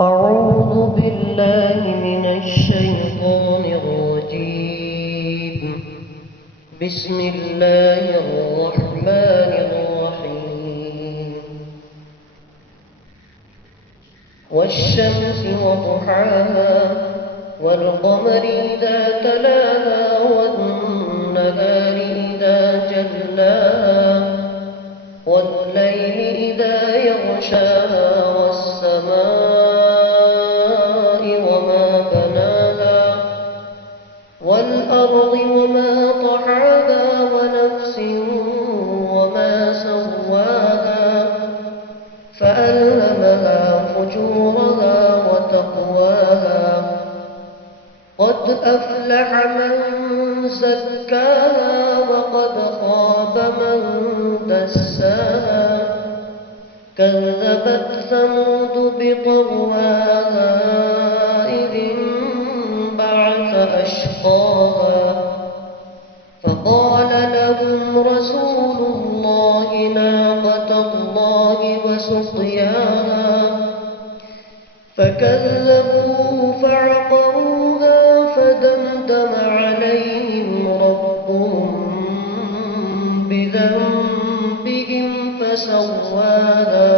أعوذ بالله من الشيطان الرجيم. بسم الله الرحمن الرحيم. والشمس وضحاها والقمر إذا تلاها والنهار إذا جلاها والليل إذا يغشاها والسماء وما بناها والأرض وما طحاها ونفس وما سواها فألهمها فجورها وتقواها قد أفلح من زكاها وقد خاب من دساها كذبت ثمود بطغواها إذ انبعث أشقاها فقال لهم رسول الله ناقة الله وسقياها فكذبوه فعقروها فدمدم عليهم ربهم بذنبهم فسواها